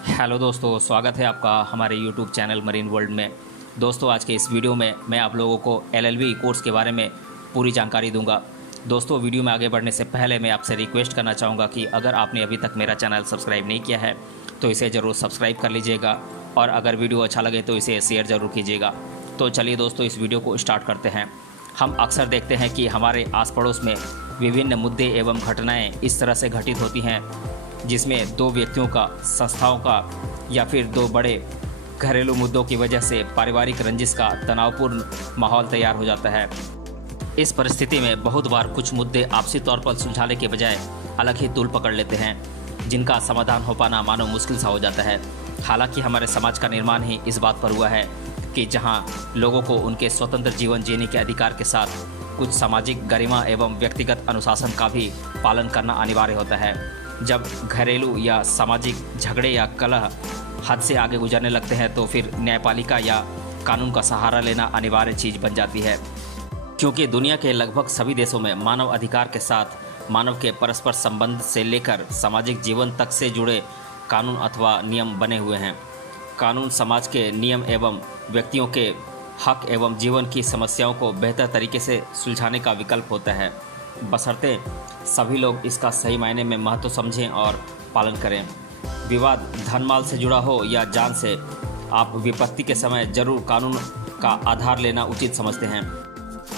Hello दोस्तों, स्वागत है आपका हमारे यूट्यूब चैनल मरीन वर्ल्ड में। दोस्तों, आज के इस वीडियो में मैं आप लोगों को एलएलबी कोर्स के बारे में पूरी जानकारी दूंगा। दोस्तों, वीडियो में आगे बढ़ने से पहले मैं आपसे रिक्वेस्ट करना चाहूँगा कि अगर आपने अभी तक मेरा चैनल सब्सक्राइब नहीं किया है तो इसे ज़रूर सब्सक्राइब कर लीजिएगा और अगर वीडियो अच्छा लगे तो इसे शेयर ज़रूर कीजिएगा। तो चलिए दोस्तों, इस वीडियो को स्टार्ट करते हैं। हम अक्सर देखते हैं कि हमारे आस पड़ोस में विभिन्न मुद्दे एवं घटनाएँ इस तरह से घटित होती हैं जिसमें दो व्यक्तियों का, संस्थाओं का या फिर दो बड़े घरेलू मुद्दों की वजह से पारिवारिक रंजिश का तनावपूर्ण माहौल तैयार हो जाता है। इस परिस्थिति में बहुत बार कुछ मुद्दे आपसी तौर पर सुलझाने के बजाय अलग ही तूल पकड़ लेते हैं, जिनका समाधान हो पाना मानो मुश्किल सा हो जाता है। हालांकि हमारे समाज का निर्माण ही इस बात पर हुआ है कि जहां लोगों को उनके स्वतंत्र जीवन जीने के अधिकार के साथ कुछ सामाजिक गरिमा एवं व्यक्तिगत अनुशासन का भी पालन करना अनिवार्य होता है। जब घरेलू या सामाजिक झगड़े या कलह हद से आगे गुजरने लगते हैं तो फिर न्यायपालिका या कानून का सहारा लेना अनिवार्य चीज़ बन जाती है, क्योंकि दुनिया के लगभग सभी देशों में मानव अधिकार के साथ मानव के परस्पर संबंध से लेकर सामाजिक जीवन तक से जुड़े कानून अथवा नियम बने हुए हैं। कानून समाज के नियम एवं व्यक्तियों के हक एवं जीवन की समस्याओं को बेहतर तरीके से सुलझाने का विकल्प होता है, बशर्ते सभी लोग इसका सही मायने में महत्व समझें और पालन करें। विवाद धन माल से जुड़ा हो या जान से, आप विपत्ति के समय जरूर कानून का आधार लेना उचित समझते हैं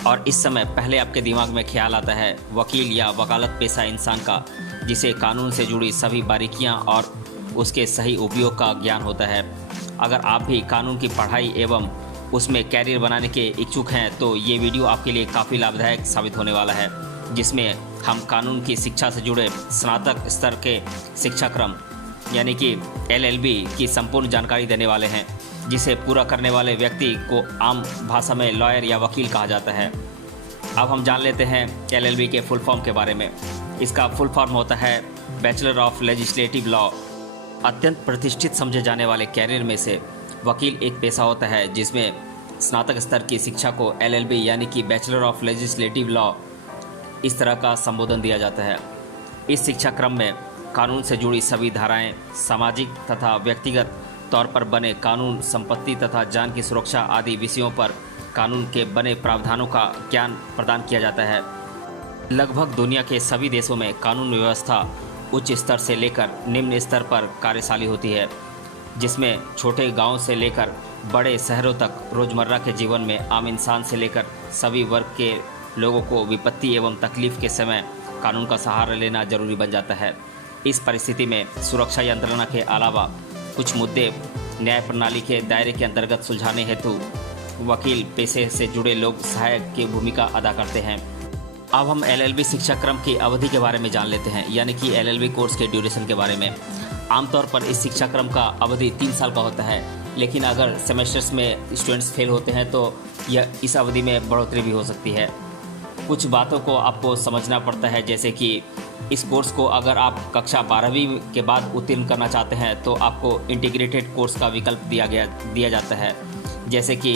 और इस समय पहले आपके दिमाग में ख्याल आता है वकील या वकालत पेशा इंसान का, जिसे कानून से जुड़ी सभी बारीकियां और उसके सही उपयोग का ज्ञान होता है। अगर आप भी कानून की पढ़ाई एवं उसमें कैरियर बनाने के इच्छुक हैं तो ये वीडियो आपके लिए काफ़ी लाभदायक साबित होने वाला है, जिसमें हम कानून की शिक्षा से जुड़े स्नातक स्तर के शिक्षाक्रम यानी कि एलएलबी की संपूर्ण जानकारी देने वाले हैं, जिसे पूरा करने वाले व्यक्ति को आम भाषा में लॉयर या वकील कहा जाता है। अब हम जान लेते हैं एलएलबी के फुल फॉर्म के बारे में। इसका फुल फॉर्म होता है बैचलर ऑफ लेजिस्लेटिव लॉ। अत्यंत प्रतिष्ठित समझे जाने वाले कैरियर में से वकील एक पेशा होता है जिसमें स्नातक स्तर की शिक्षा को एलएलबी यानी कि बैचलर ऑफ लेजिस्लेटिव लॉ इस तरह का संबोधन दिया जाता है। इस शिक्षा क्रम में कानून से जुड़ी सभी धाराएं, सामाजिक तथा व्यक्तिगत तौर पर बने कानून, संपत्ति तथा जान की सुरक्षा आदि विषयों पर कानून के बने प्रावधानों का ज्ञान प्रदान किया जाता है। लगभग दुनिया के सभी देशों में कानून व्यवस्था उच्च स्तर से लेकर निम्न स्तर पर कार्यशाली होती है, जिसमें छोटे गांव से लेकर बड़े शहरों तक रोजमर्रा के जीवन में आम इंसान से लेकर सभी वर्ग के लोगों को विपत्ति एवं तकलीफ के समय कानून का सहारा लेना जरूरी बन जाता है। इस परिस्थिति में सुरक्षा यंत्रणा के अलावा कुछ मुद्दे न्याय प्रणाली के दायरे के अंतर्गत सुलझाने हेतु वकील पेशे से जुड़े लोग सहायक की भूमिका अदा करते हैं। अब हम एलएलबी शिक्षाक्रम की अवधि के बारे में जान लेते हैं, यानी कि एलएलबी कोर्स के ड्यूरेशन के बारे में। आमतौर पर इस शिक्षाक्रम का अवधि 3 साल का होता है, लेकिन अगर सेमेस्टर्स में स्टूडेंट्स फेल होते हैं तो यह इस अवधि में बढ़ोतरी भी हो सकती है। कुछ बातों को आपको समझना पड़ता है, जैसे कि इस कोर्स को अगर आप कक्षा 12वीं के बाद उत्तीर्ण करना चाहते हैं तो आपको इंटीग्रेटेड कोर्स का विकल्प दिया जाता है, जैसे कि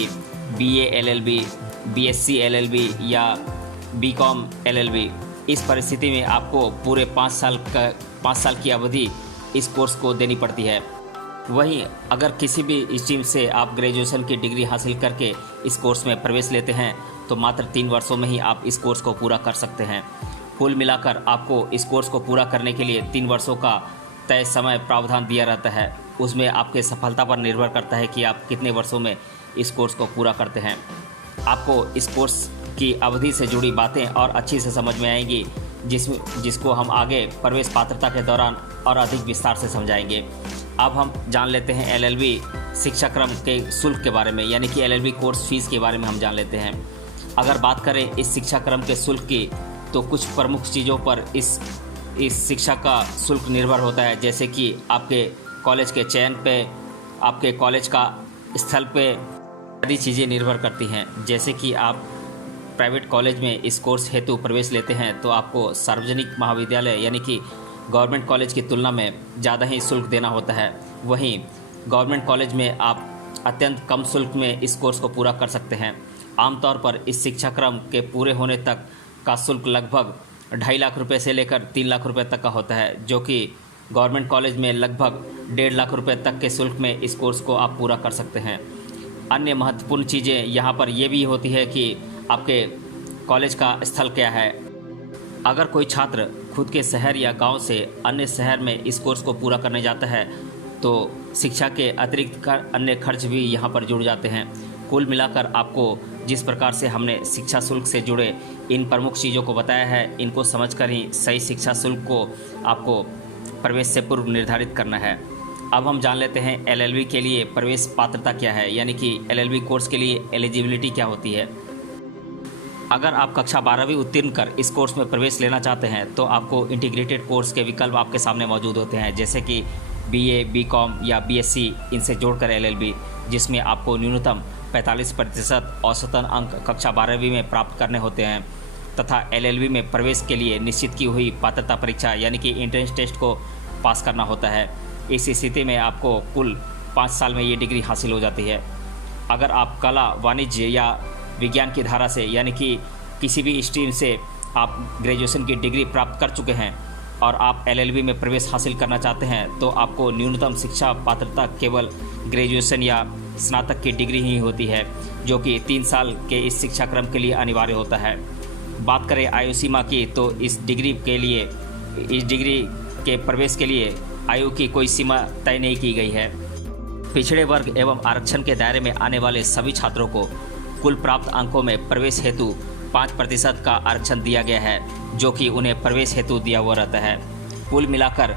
बीए एलएलबी, बीएससी एलएलबी या बीकॉम एलएलबी। इस परिस्थिति में आपको पूरे 5 साल की अवधि इस कोर्स को देनी पड़ती है। वहीं अगर किसी भी स्ट्रीम से आप ग्रेजुएशन की डिग्री हासिल करके इस कोर्स में प्रवेश लेते हैं तो मात्र 3 वर्षों में ही आप इस कोर्स को पूरा कर सकते हैं। कुल मिलाकर आपको इस कोर्स को पूरा करने के लिए 3 वर्षों का तय समय प्रावधान दिया रहता है। उसमें आपके सफलता पर निर्भर करता है कि आप कितने वर्षों में इस कोर्स को पूरा करते हैं। आपको इस कोर्स की अवधि से जुड़ी बातें और अच्छी से समझ में आएंगी, जिसको हम आगे प्रवेश पात्रता के दौरान और अधिक विस्तार से समझाएंगे। अब हम जान लेते हैं एलएलबी शिक्षाक्रम के शुल्क के बारे में, यानी कि एलएलबी कोर्स फीस के बारे में हम जान लेते हैं। अगर बात करें इस शिक्षाक्रम के शुल्क की तो कुछ प्रमुख चीज़ों पर इस शिक्षा का शुल्क निर्भर होता है, जैसे कि आपके कॉलेज के चयन पे, आपके कॉलेज का स्थल पे आदि चीज़ें निर्भर करती हैं। जैसे कि आप प्राइवेट कॉलेज में इस कोर्स हेतु प्रवेश लेते हैं तो आपको सार्वजनिक महाविद्यालय यानी कि गवर्नमेंट कॉलेज की तुलना में ज़्यादा ही शुल्क देना होता है। वहीं गवर्नमेंट कॉलेज में आप अत्यंत कम शुल्क में इस कोर्स को पूरा कर सकते हैं। आमतौर पर इस शिक्षाक्रम के पूरे होने तक का शुल्क लगभग 2.5 लाख रुपए से लेकर 3 लाख रुपए तक का होता है, जो कि गवर्नमेंट कॉलेज में लगभग 1.5 लाख रुपए तक के शुल्क में इस कोर्स को आप पूरा कर सकते हैं। अन्य महत्वपूर्ण चीज़ें यहाँ पर ये भी होती है कि आपके कॉलेज का स्थल क्या है। अगर कोई छात्र खुद के शहर या गांव से अन्य शहर में इस कोर्स को पूरा करने जाता है तो शिक्षा के अतिरिक्त अन्य खर्च भी यहाँ पर जुड़ जाते हैं। कुल मिलाकर आपको जिस प्रकार से हमने शिक्षा शुल्क से जुड़े इन प्रमुख चीज़ों को बताया है, इनको समझकर ही सही शिक्षा शुल्क को आपको प्रवेश से पूर्व निर्धारित करना है। अब हम जान लेते हैं एलएलबी के लिए प्रवेश पात्रता क्या है, यानी कि एलएलबी कोर्स के लिए एलिजिबिलिटी क्या होती है। अगर आप कक्षा 12वीं उत्तीर्ण कर इस कोर्स में प्रवेश लेना चाहते हैं तो आपको इंटीग्रेटेड कोर्स के विकल्प आपके सामने मौजूद होते हैं, जैसे कि बीए, बीकॉम या बीएससी, इनसे जोड़कर एलएलबी, जिसमें आपको न्यूनतम 45% औसतन अंक कक्षा 12वीं में प्राप्त करने होते हैं तथा एलएलबी में प्रवेश के लिए निश्चित की हुई पात्रता परीक्षा यानी कि एंट्रेंस टेस्ट को पास करना होता है। इस स्थिति में आपको कुल 5 साल में ये डिग्री हासिल हो जाती है। अगर आप कला, वाणिज्य या विज्ञान की धारा से यानी कि किसी भी स्ट्रीम से आप ग्रेजुएशन की डिग्री प्राप्त कर चुके हैं और आप एलएलबी में प्रवेश हासिल करना चाहते हैं तो आपको न्यूनतम शिक्षा पात्रता केवल ग्रेजुएशन या स्नातक की डिग्री ही होती है, जो कि 3 साल के इस शिक्षा क्रम के लिए अनिवार्य होता है। बात करें आयु सीमा की तो इस डिग्री के प्रवेश के लिए आयु की कोई सीमा तय नहीं की गई है। पिछड़े वर्ग एवं आरक्षण के दायरे में आने वाले सभी छात्रों को कुल प्राप्त अंकों में प्रवेश हेतु 5% का आरक्षण दिया गया है, जो कि उन्हें प्रवेश हेतु दिया हुआ रहता है। कुल मिलाकर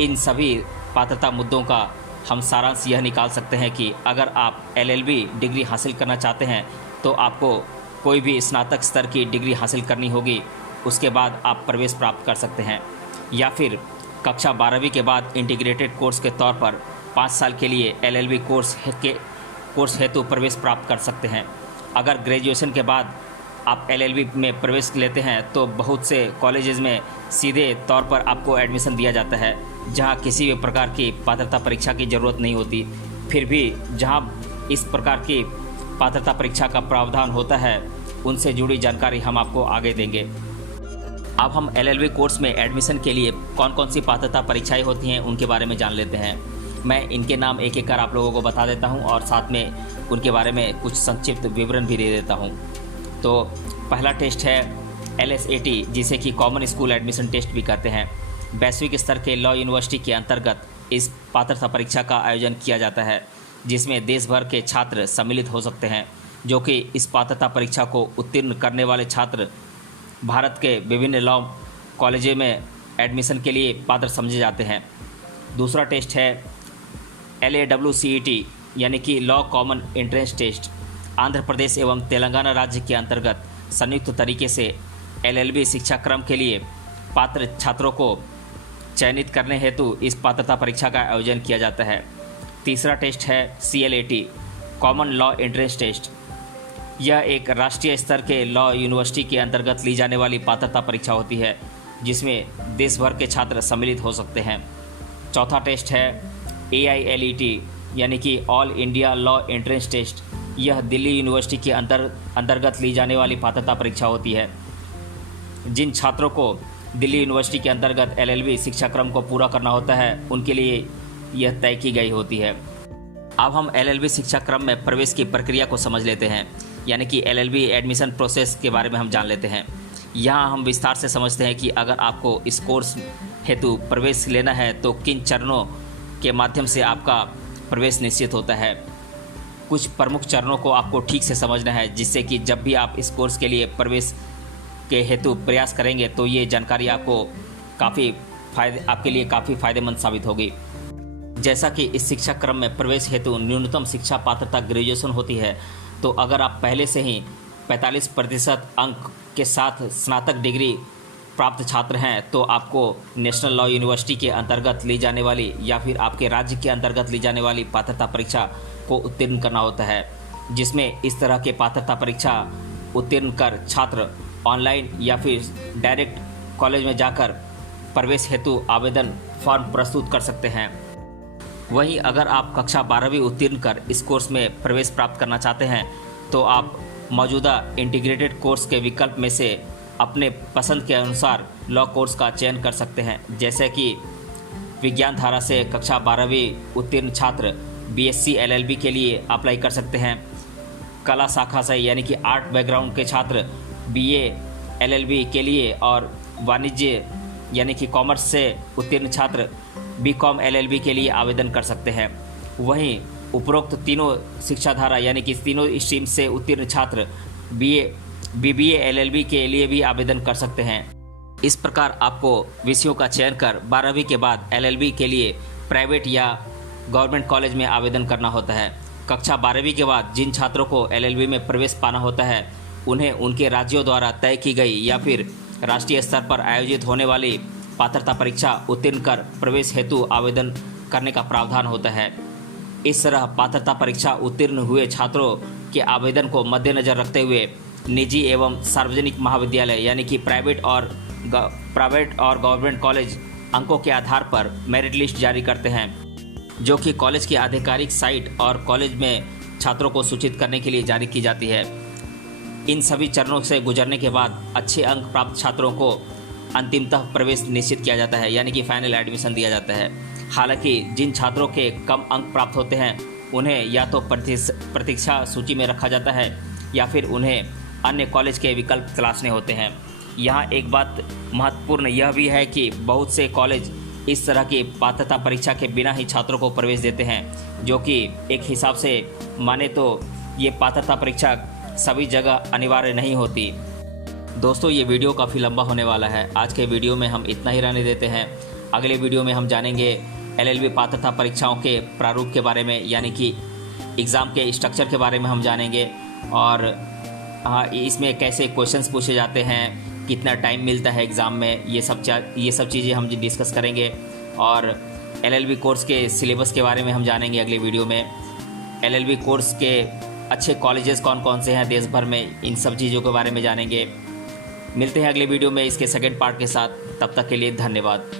इन सभी पात्रता मुद्दों का हम सारांश यह निकाल सकते हैं कि अगर आप एलएलबी डिग्री हासिल करना चाहते हैं तो आपको कोई भी स्नातक स्तर की डिग्री हासिल करनी होगी, उसके बाद आप प्रवेश प्राप्त कर सकते हैं, या फिर कक्षा 12वीं के बाद इंटीग्रेटेड कोर्स के तौर पर 5 साल के लिए एलएलबी कोर्स हेतु प्रवेश प्राप्त कर सकते हैं। अगर ग्रेजुएशन के बाद आप एलएलबी में प्रवेश लेते हैं तो बहुत से कॉलेजेस में सीधे तौर पर आपको एडमिशन दिया जाता है, जहां किसी भी प्रकार की पात्रता परीक्षा की ज़रूरत नहीं होती। फिर भी जहां इस प्रकार की पात्रता परीक्षा का प्रावधान होता है, उनसे जुड़ी जानकारी हम आपको आगे देंगे। अब हम एलएलबी कोर्स में एडमिशन के लिए कौन कौन सी पात्रता परीक्षाएँ होती हैं उनके बारे में जान लेते हैं। मैं इनके नाम एक एक कर आप लोगों को बता देता हूं और साथ में उनके बारे में कुछ संक्षिप्त विवरण भी दे देता हूं। तो पहला टेस्ट है LSAT, जिसे कि कॉमन स्कूल एडमिशन टेस्ट भी कहते हैं। वैश्विक स्तर के लॉ यूनिवर्सिटी के अंतर्गत इस पात्रता परीक्षा का आयोजन किया जाता है, जिसमें देश भर के छात्र सम्मिलित हो सकते हैं, जो कि इस पात्रता परीक्षा को उत्तीर्ण करने वाले छात्र भारत के विभिन्न लॉ कॉलेजों में एडमिशन के लिए पात्र समझे जाते हैं। दूसरा टेस्ट है LAWCET, यानी कि law common entrance test. Andhra Pradesh एवं तेलंगाना राज्य के अंतर्गत संयुक्त तरीके से एलएलबी शिक्षा क्रम के लिए पात्र छात्रों को चयनित करने हेतु इस पात्रता परीक्षा का आयोजन किया जाता है। तीसरा टेस्ट है CLAT, common law entrance test. यह एक राष्ट्रीय स्तर के लॉ यूनिवर्सिटी के अंतर्गत ली जाने वाली पात्रता परीक्षा होती है, जिसमें देश भर के छात्र सम्मिलित हो सकते हैं। चौथा टेस्ट है AILET, यानी कि all India law entrance test. यह दिल्ली यूनिवर्सिटी के अंतर्गत ली जाने वाली पात्रता परीक्षा होती है। जिन छात्रों को दिल्ली यूनिवर्सिटी के अंतर्गत LLB शिक्षा क्रम को पूरा करना होता है, उनके लिए यह तय की गई होती है। अब हम LLB शिक्षा क्रम में प्रवेश की प्रक्रिया को समझ लेते हैं, यानी कि LLB एडमिशन प्रोसेस के बारे में हम जान लेते हैं। यहाँ हम विस्तार से समझते हैं कि अगर आपको इस कोर्स हेतु प्रवेश लेना है तो किन चरणों के माध्यम से आपका प्रवेश निश्चित होता है। कुछ प्रमुख चरणों को आपको ठीक से समझना है, जिससे कि जब भी आप इस कोर्स के लिए प्रवेश के हेतु प्रयास करेंगे तो ये जानकारी आपके लिए काफ़ी फायदेमंद साबित होगी। जैसा कि इस शिक्षा क्रम में प्रवेश हेतु न्यूनतम शिक्षा पात्रता ग्रेजुएशन होती है, तो अगर आप पहले से ही 45% अंक के साथ स्नातक डिग्री प्राप्त छात्र हैं तो आपको नेशनल लॉ यूनिवर्सिटी के अंतर्गत ली जाने वाली या फिर आपके राज्य के अंतर्गत ली जाने वाली पात्रता परीक्षा को उत्तीर्ण करना होता है, जिसमें इस तरह के पात्रता परीक्षा उत्तीर्ण कर छात्र ऑनलाइन या फिर डायरेक्ट कॉलेज में जाकर प्रवेश हेतु आवेदन फॉर्म प्रस्तुत कर सकते हैं। वहीं अगर आप कक्षा 12वीं उत्तीर्ण कर इस कोर्स में प्रवेश प्राप्त करना चाहते हैं तो आप मौजूदा इंटीग्रेटेड कोर्स के विकल्प में से अपने पसंद के अनुसार लॉ कोर्स का चयन कर सकते हैं, जैसे कि विज्ञान धारा से कक्षा 12वीं उत्तीर्ण छात्र बीएससी एलएलबी के लिए अप्लाई कर सकते हैं। कला शाखा से यानी कि आर्ट बैकग्राउंड के छात्र बीए एलएलबी के लिए और वाणिज्य यानी कि कॉमर्स से उत्तीर्ण छात्र बीकॉम एलएलबी के लिए आवेदन कर सकते हैं। वहीं उपरोक्त तीनों शिक्षा धारा यानी कि तीनों स्ट्रीम से उत्तीर्ण छात्र बीबीए एलएलबी के लिए भी आवेदन कर सकते हैं। इस प्रकार आपको विषयों का चयन कर 12वीं के बाद एलएलबी के लिए प्राइवेट या गवर्नमेंट कॉलेज में आवेदन करना होता है। कक्षा 12वीं के बाद जिन छात्रों को एलएलबी में प्रवेश पाना होता है उन्हें उनके राज्यों द्वारा तय की गई या फिर राष्ट्रीय स्तर पर आयोजित होने वाली पात्रता परीक्षा उत्तीर्ण कर प्रवेश हेतु आवेदन करने का प्रावधान होता है। इस तरह पात्रता परीक्षा उत्तीर्ण हुए छात्रों के आवेदन को मद्देनजर रखते हुए निजी एवं सार्वजनिक महाविद्यालय यानी कि प्राइवेट और गवर्नमेंट कॉलेज अंकों के आधार पर मेरिट लिस्ट जारी करते हैं, जो कि कॉलेज की आधिकारिक साइट और कॉलेज में छात्रों को सूचित करने के लिए जारी की जाती है। इन सभी चरणों से गुजरने के बाद अच्छे अंक प्राप्त छात्रों को अंतिमतः प्रवेश निश्चित किया जाता है यानी कि फाइनल एडमिशन दिया जाता है। हालांकि जिन छात्रों के कम अंक प्राप्त होते हैं उन्हें या तो प्रतीक्षा सूची में रखा जाता है या फिर उन्हें अन्य कॉलेज के विकल्प तलाशने होते हैं। यहाँ एक बात महत्वपूर्ण यह भी है कि बहुत से कॉलेज इस तरह की पात्रता परीक्षा के बिना ही छात्रों को प्रवेश देते हैं, जो कि एक हिसाब से माने तो ये पात्रता परीक्षा सभी जगह अनिवार्य नहीं होती। दोस्तों, ये वीडियो काफ़ी लंबा होने वाला है। आज के वीडियो में हम इतना ही रहने देते हैं। अगले वीडियो में हम जानेंगे एलएलबी पात्रता परीक्षाओं के प्रारूप के बारे में यानी कि एग्ज़ाम के स्ट्रक्चर के बारे में हम जानेंगे और इसमें कैसे क्वेश्चंस पूछे जाते हैं, कितना टाइम मिलता है एग्ज़ाम में, ये सब चीज़ें हम डिस्कस करेंगे। और एलएलबी कोर्स के सिलेबस के बारे में हम जानेंगे अगले वीडियो में। एलएलबी कोर्स के अच्छे कॉलेजेस कौन कौन से हैं देश भर में, इन सब चीज़ों के बारे में जानेंगे। मिलते हैं अगले वीडियो में इसके सेकंड पार्ट के साथ। तब तक के लिए धन्यवाद।